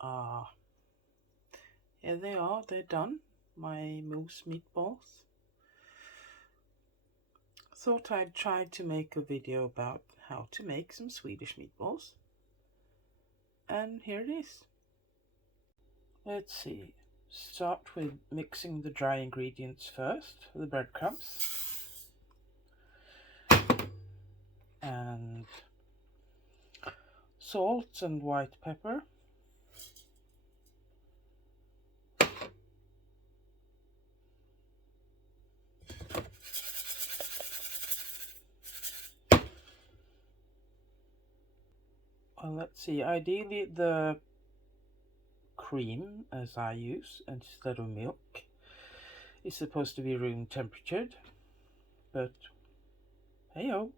Ah, here they are, they're done. My mousse meatballs. Thought I'd try to make a video about how to make some Swedish meatballs. And here it is. Let's see. Start with mixing the dry ingredients first, the breadcrumbs. And salt and white pepper. Well, let's see, ideally the cream, as I use instead of milk, is supposed to be room temperatured, but hey-o.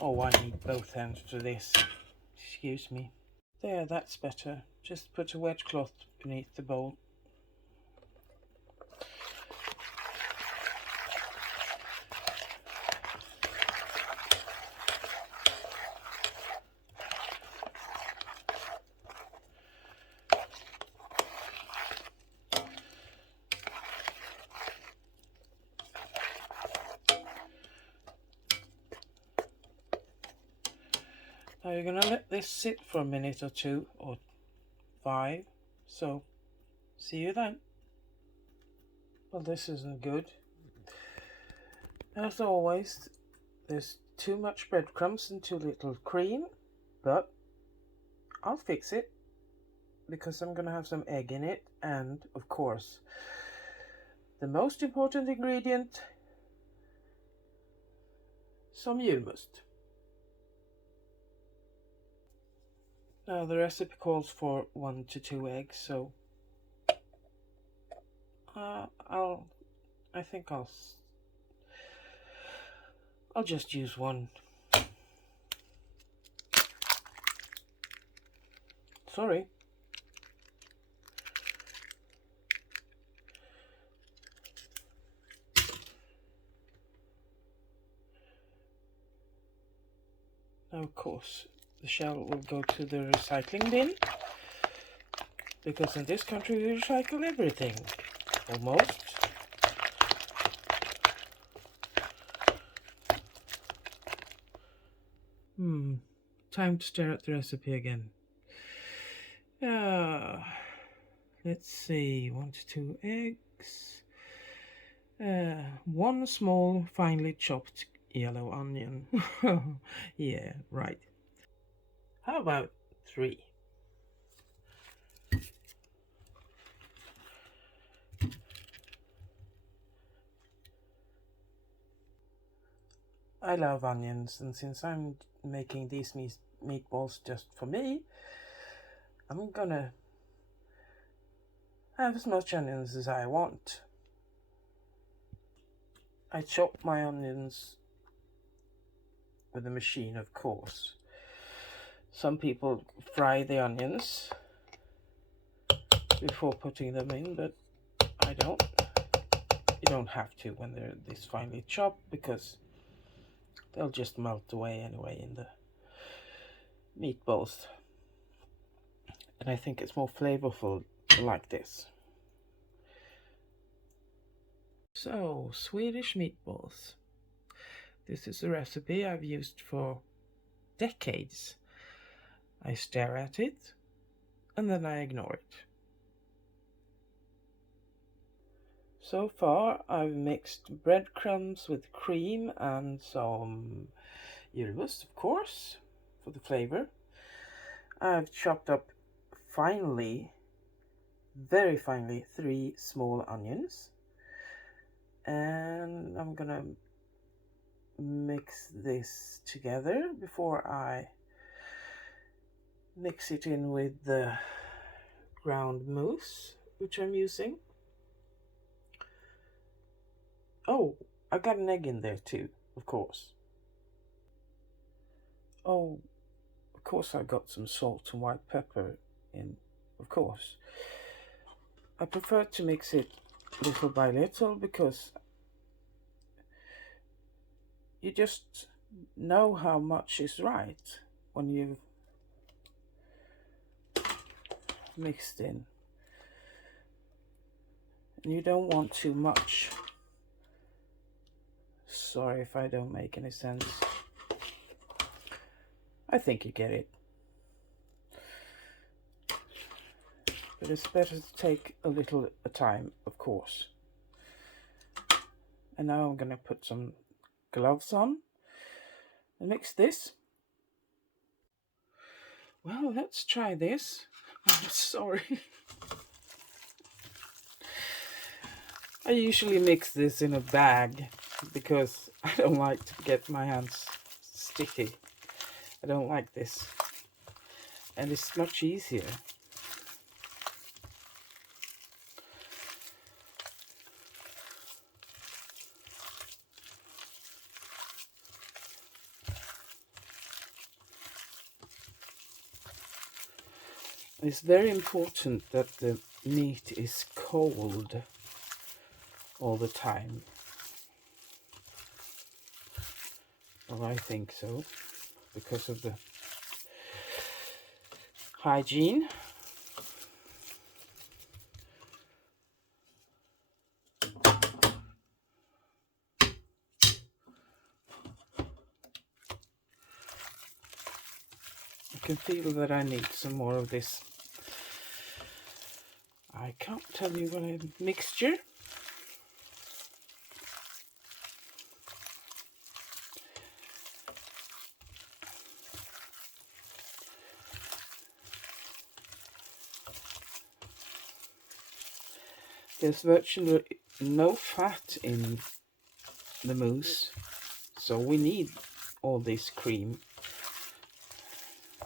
Oh, I need both hands for this. Excuse me. There, that's better. Just put a wet cloth beneath the bowl. Now you're going to let this sit for a minute or 2 or 5. So, see you then. Well, this isn't good. As always, there's too much breadcrumbs and too little cream, but I'll fix it because I'm going to have some egg in it, and of course, the most important ingredient, some julmust. Now the recipe calls for 1 to 2 eggs, so I think I'll just use 1. Sorry. Now, of course, the shell will go to the recycling bin, because in this country we recycle everything, almost. Time to stare at the recipe again. Let's see, 1 to 2 eggs, 1 small finely chopped yellow onion. Yeah, right. How about 3? I love onions, and since I'm making these meatballs just for me, I'm gonna have as much onions as I want. I chop my onions with a machine, of course. Some people fry the onions before putting them in, but I don't. You don't have to when they're this finely chopped, because they'll just melt away anyway in the meatballs. And I think it's more flavorful like this. So, Swedish meatballs. This is a recipe I've used for decades. I stare at it, and then I ignore it. So far, I've mixed breadcrumbs with cream and some julmust, of course, for the flavor. I've chopped up finely, very finely, 3 small onions. And I'm gonna mix this together before I mix it in with the ground mousse, which I'm using. Oh, I got an egg in there too, of course. Oh, of course I got some salt and white pepper in, of course. I prefer to mix it little by little, because you just know how much is right when you've mixed in. And you don't want too much. Sorry if I don't make any sense. I think you get it. But it's better to take a little at a time, of course. And now I'm going to put some gloves on and mix this. Well, let's try this. I'm sorry. I usually mix this in a bag because I don't like to get my hands sticky. I don't like this. And it's much easier. It's very important that the meat is cold all the time. Well, I think so, because of the hygiene. I can feel that I need some more of this. I can't tell you what a mixture. There's virtually no fat in the mousse, so we need all this cream.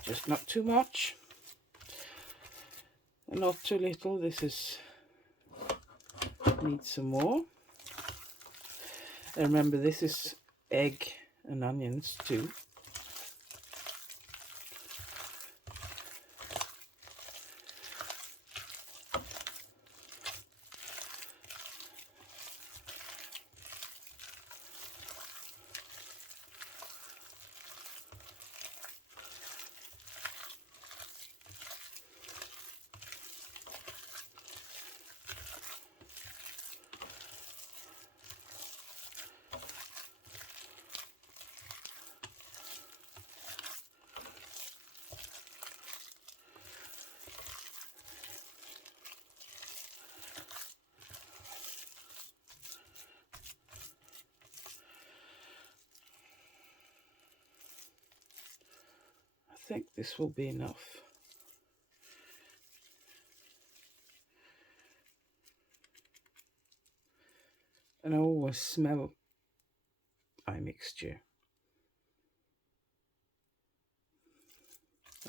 Just not too much and not too little. This needs some more. And remember, this is egg and onions too. I think this will be enough. And I always smell my mixture.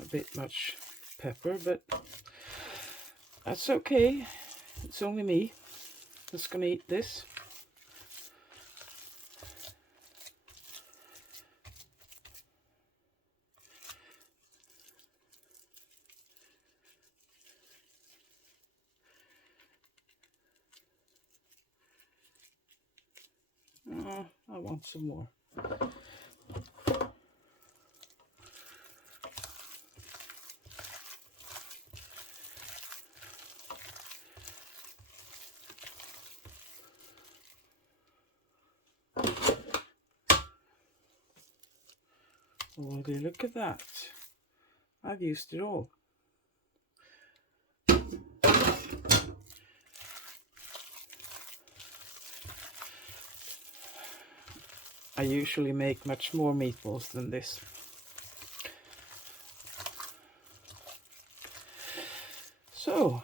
A bit much pepper, but that's okay. It's only me that's gonna eat this. I want some more. Already, look at that. I've used it all. I usually make much more meatballs than this. So,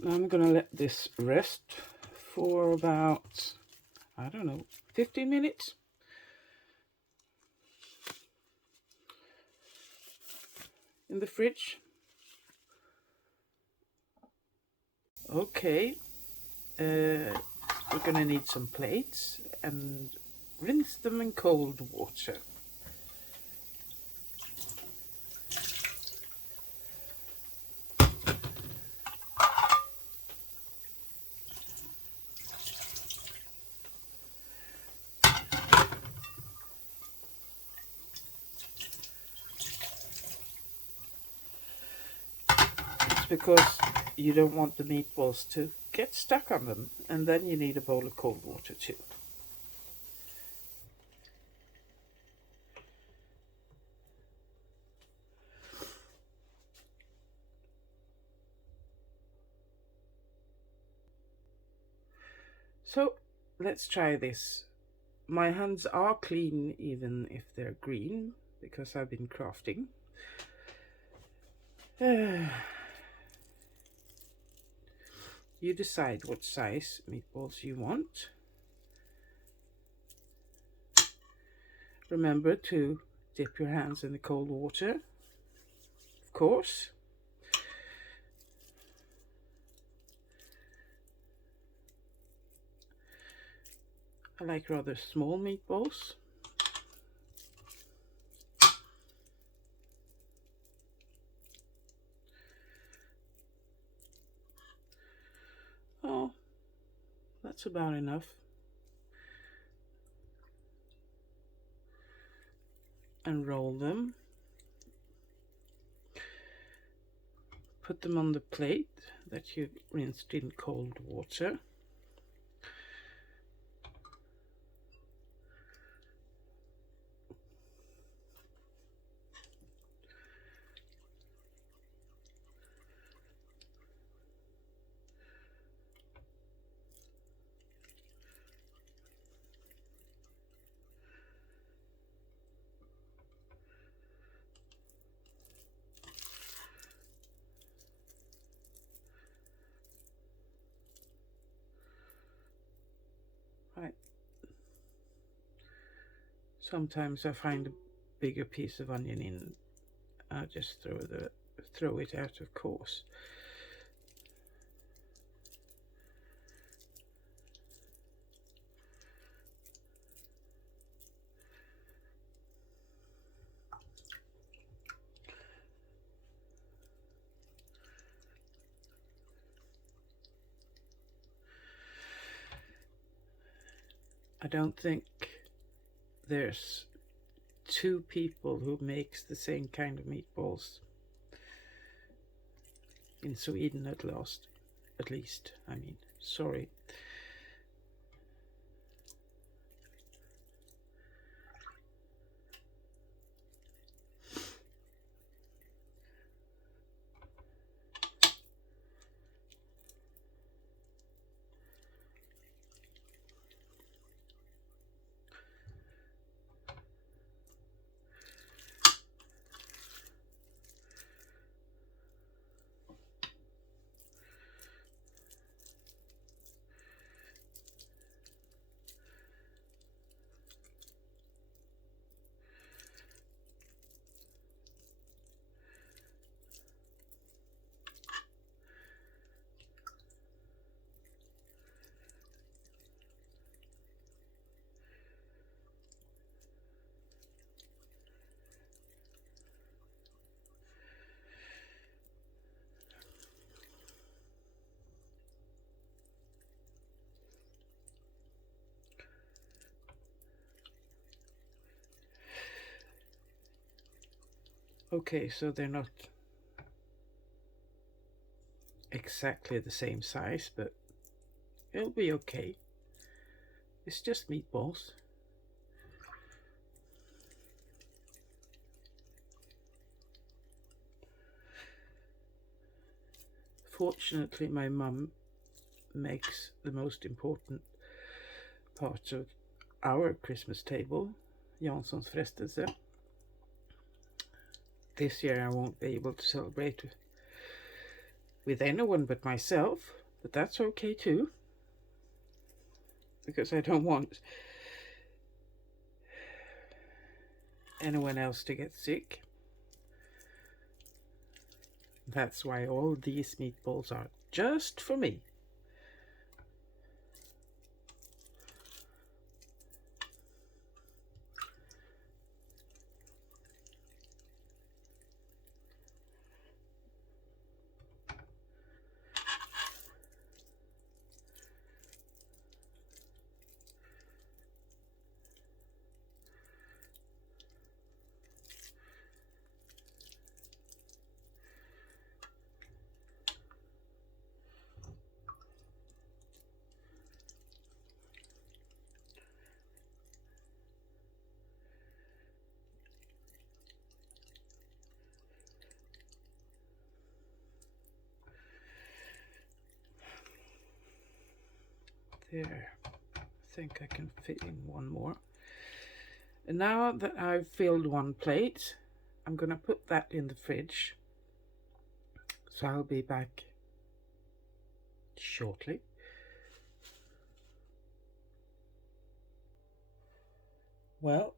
now I'm gonna let this rest for about, I don't know, 15 minutes. In the fridge. Okay, We're going to need some plates and rinse them in cold water. It's because you don't want the meatballs to get stuck on them, and then you need a bowl of cold water too. So let's try this. My hands are clean even if they're green, because I've been crafting. You decide what size meatballs you want. Remember to dip your hands in the cold water, of course. I like rather small meatballs. Oh, that's about enough. And roll them. Put them on the plate that you've rinsed in cold water. Right. Sometimes I find a bigger piece of onion in. I just throw it out, of course. I don't think there's two people who makes the same kind of meatballs in Sweden at least. I mean, sorry. Okay, so they're not exactly the same size, but it'll be okay. It's just meatballs. Fortunately, my mum makes the most important part of our Christmas table, Janssons frestelse. This year I won't be able to celebrate with anyone but myself, but that's okay too, because I don't want anyone else to get sick. That's why all these meatballs are just for me. There, I think I can fit in one more. And now that I've filled one plate, I'm gonna put that in the fridge. So I'll be back shortly. Well,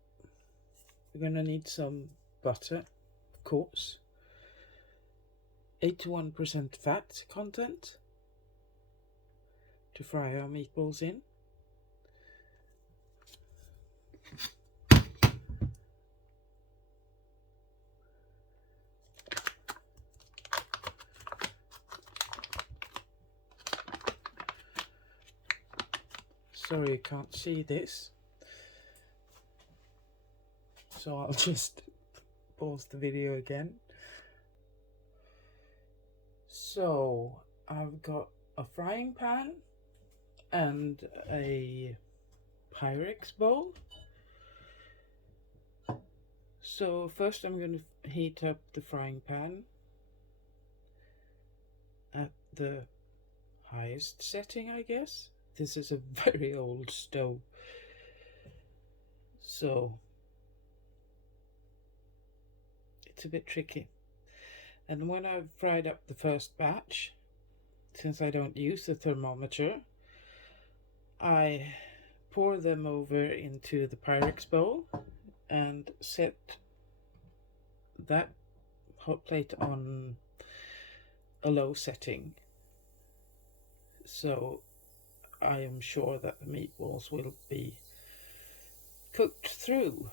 we're gonna need some butter, of course. 81% fat content to fry our meatballs in. Sorry you can't see this, so I'll just pause the video again. So I've got a frying pan and a Pyrex bowl. So first I'm going to heat up the frying pan at the highest setting, I guess. This is a very old stove, so it's a bit tricky. And when I've fried up the first batch, since I don't use the thermometer, I pour them over into the Pyrex bowl and set that hot plate on a low setting, so I am sure that the meatballs will be cooked through.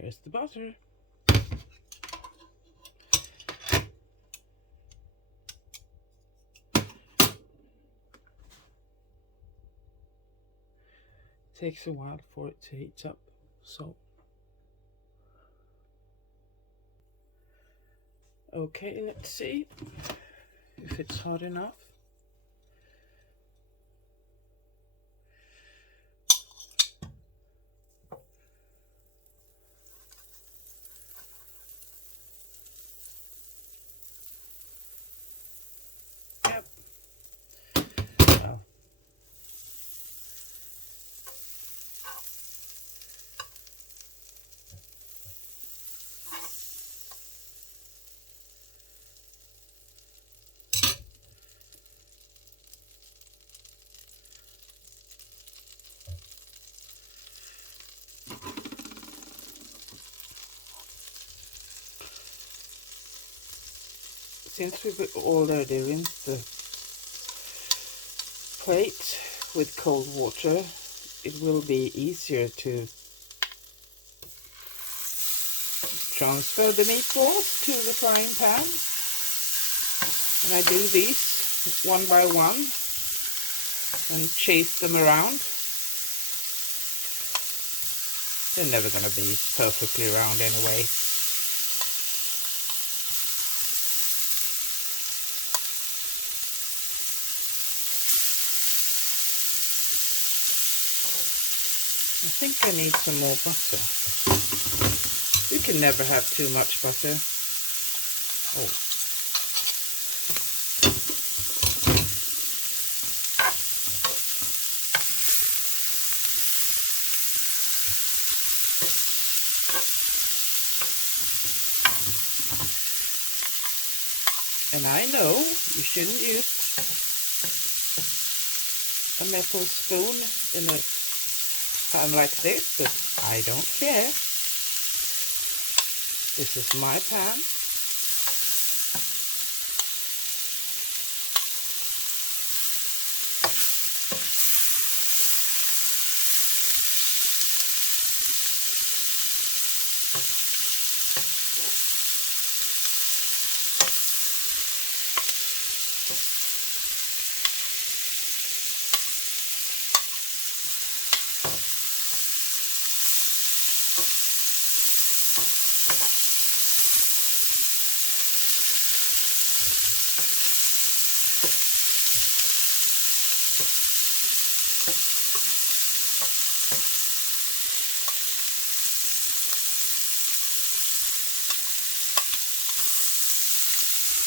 Here's the butter. Takes a while for it to heat up, so okay, let's see if it's hot enough. Yep. Well, since we've already rinsed the plate with cold water, it will be easier to transfer the meatballs to the frying pan. And I do these one by one and chase them around. They're never going to be perfectly round anyway. I think I need some more butter. You can never have too much butter. Oh. And I know you shouldn't use a metal spoon in a pan like this, but I don't care. This is my pan.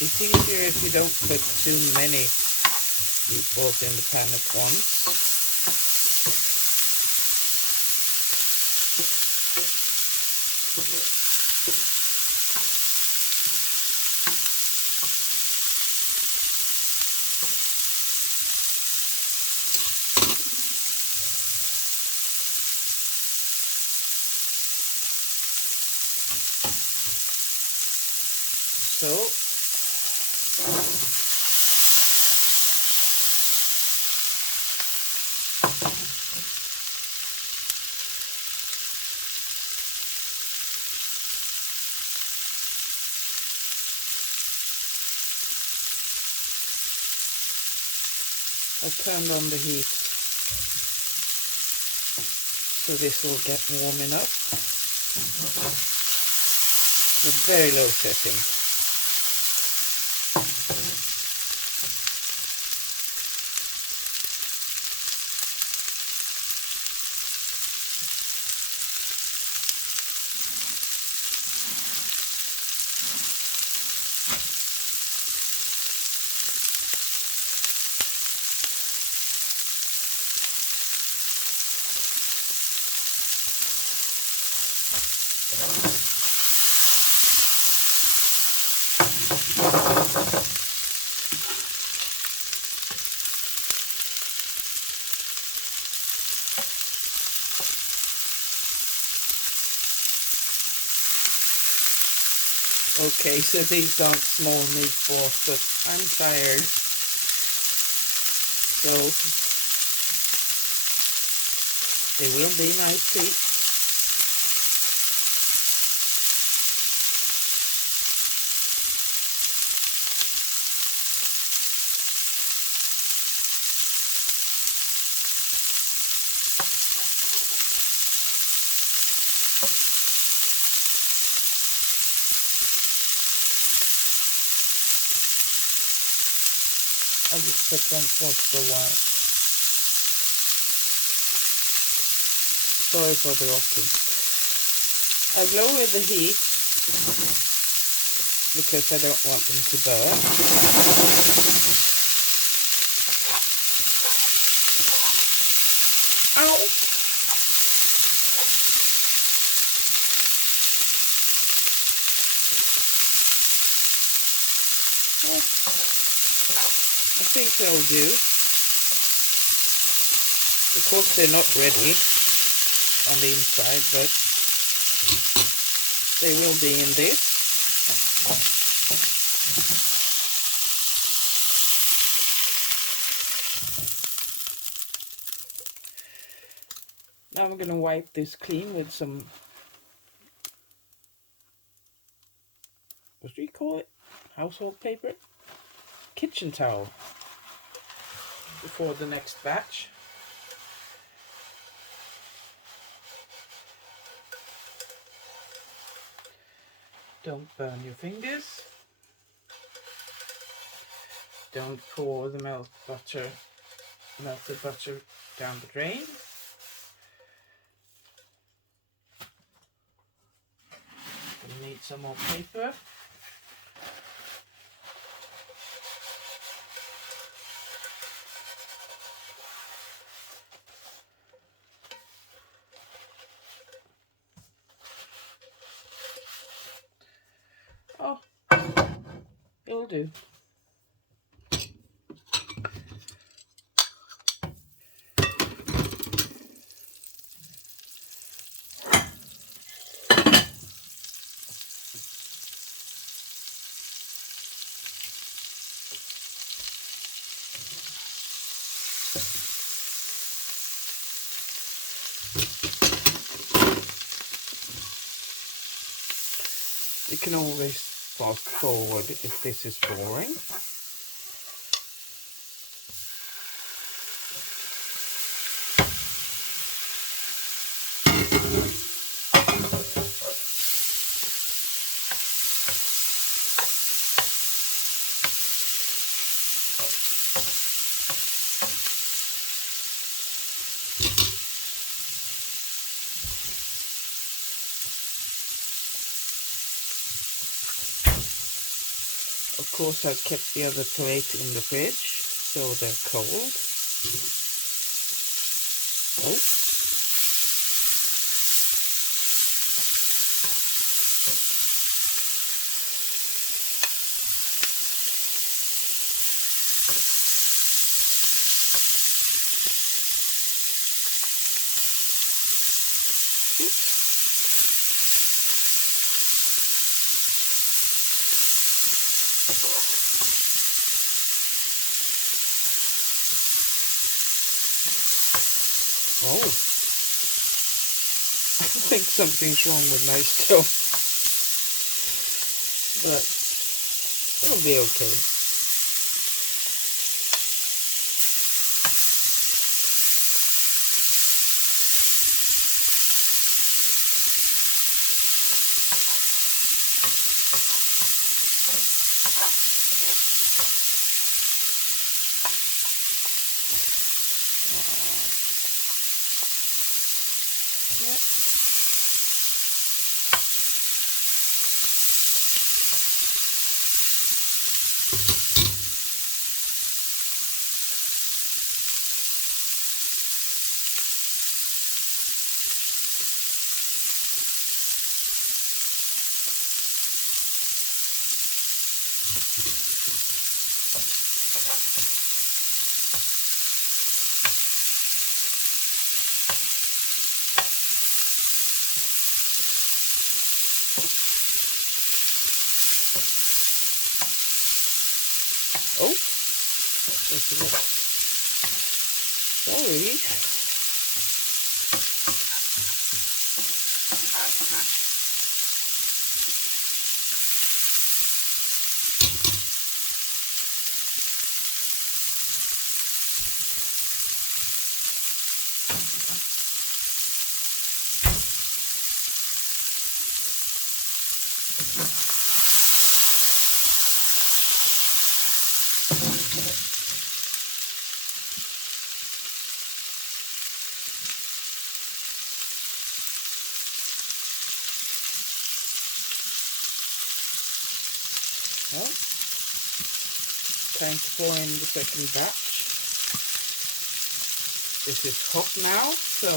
It's easier if you don't put too many meatballs in the pan at once. So I've turned on the heat so this will get warm enough. A very low setting. Okay, so these aren't small meatballs, but I'm tired, so they will be nice to eat. I'll just put them for a while. Sorry for the rocking. I've lowered the heat because I don't want them to burn. Ow! I think they'll do. Of course they're not ready on the inside, but they will be in this. Now I'm going to wipe this clean with some, what do you call it? Household paper? Kitchen towel. Before the next batch. Don't burn your fingers. Don't pour the melted butter down the drain. We need some more paper. Oh, it'll do. You can always fast forward if this is boring. Of course I've kept the other plate in the fridge, so they're cold. Oh. Oh, I think something's wrong with my stove, but it'll be okay. Oh, this is it. Sorry. Well, time to pour in the second batch. This is hot now, so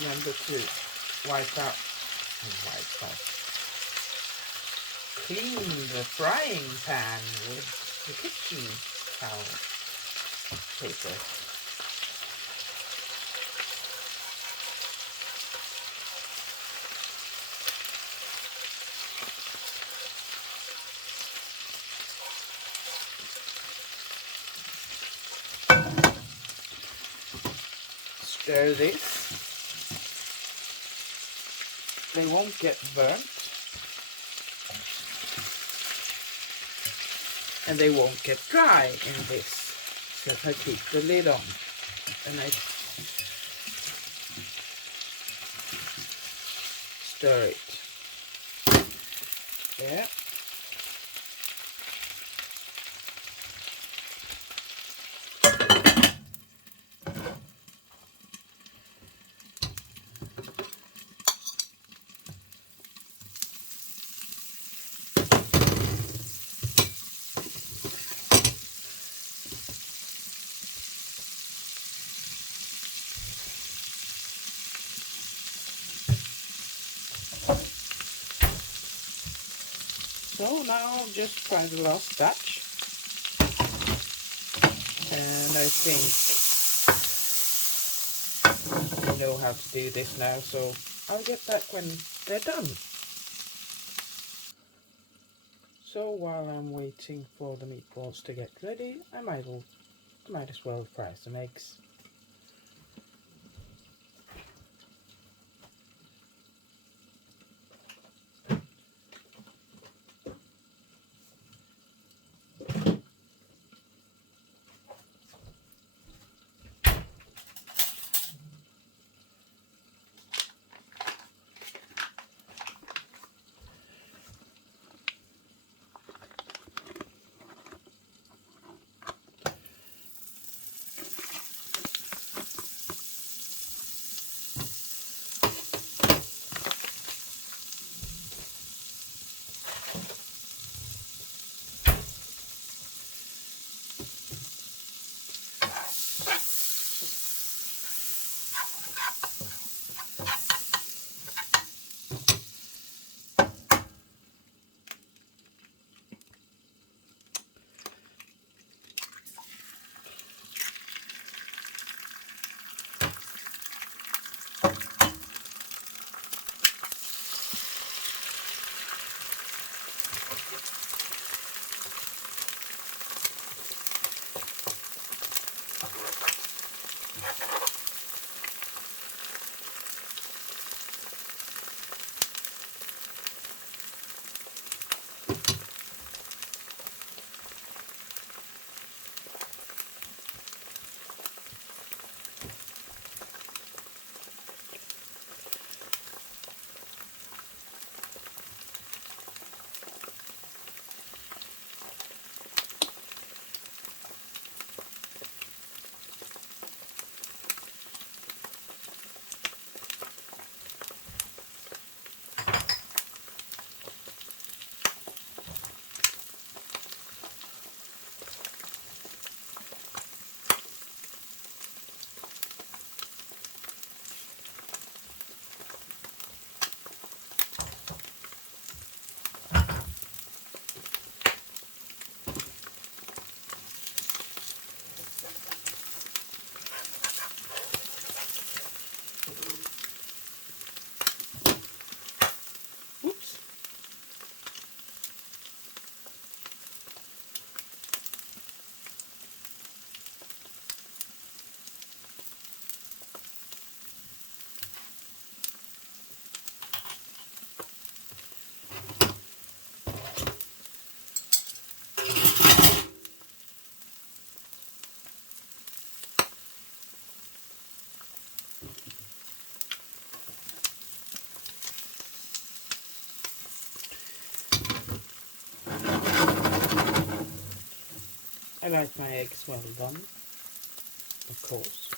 remember to clean the frying pan with the kitchen towel paper. Stir this. They won't get burnt. And they won't get dry in this. So if I keep the lid on and I stir it. There. So now I'll just fry the last batch, and I think I know how to do this now, so I'll get back when they're done. So while I'm waiting for the meatballs to get ready, I might as well fry some eggs. I like my eggs well done, of course.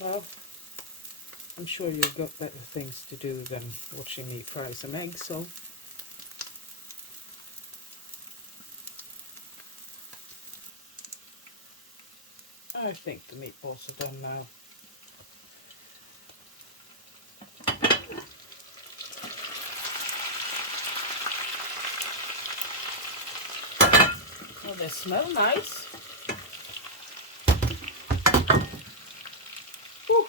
Well, I'm sure you've got better things to do than watching me fry some eggs, so I think the meatballs are done now. Well, they smell nice. Whew.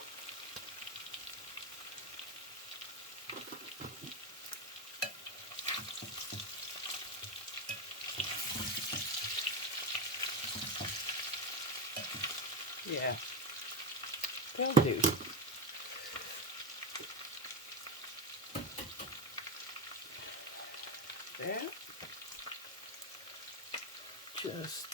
Yeah, they'll do. There. Just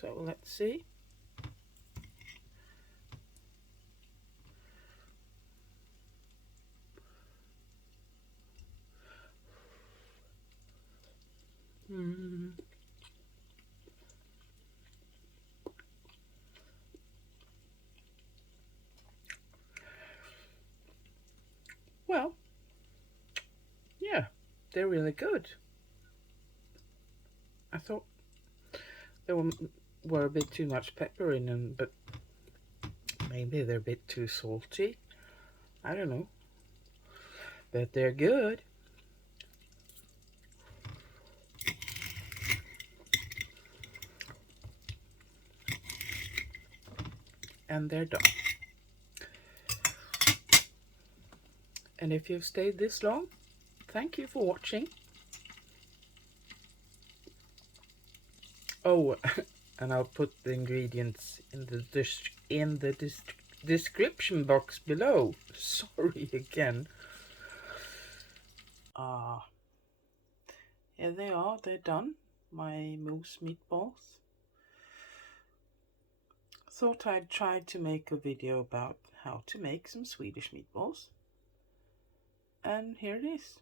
so let's see. Well, yeah, they're really good. I thought there were a bit too much pepper in them, but maybe they're a bit too salty. I don't know. But they're good. And they're done. And if you've stayed this long, thank you for watching. Oh, and I'll put the ingredients in the description box below. Sorry again. Here they are. They're done. My mousse meatballs. Thought I'd try to make a video about how to make some Swedish meatballs. And here it is.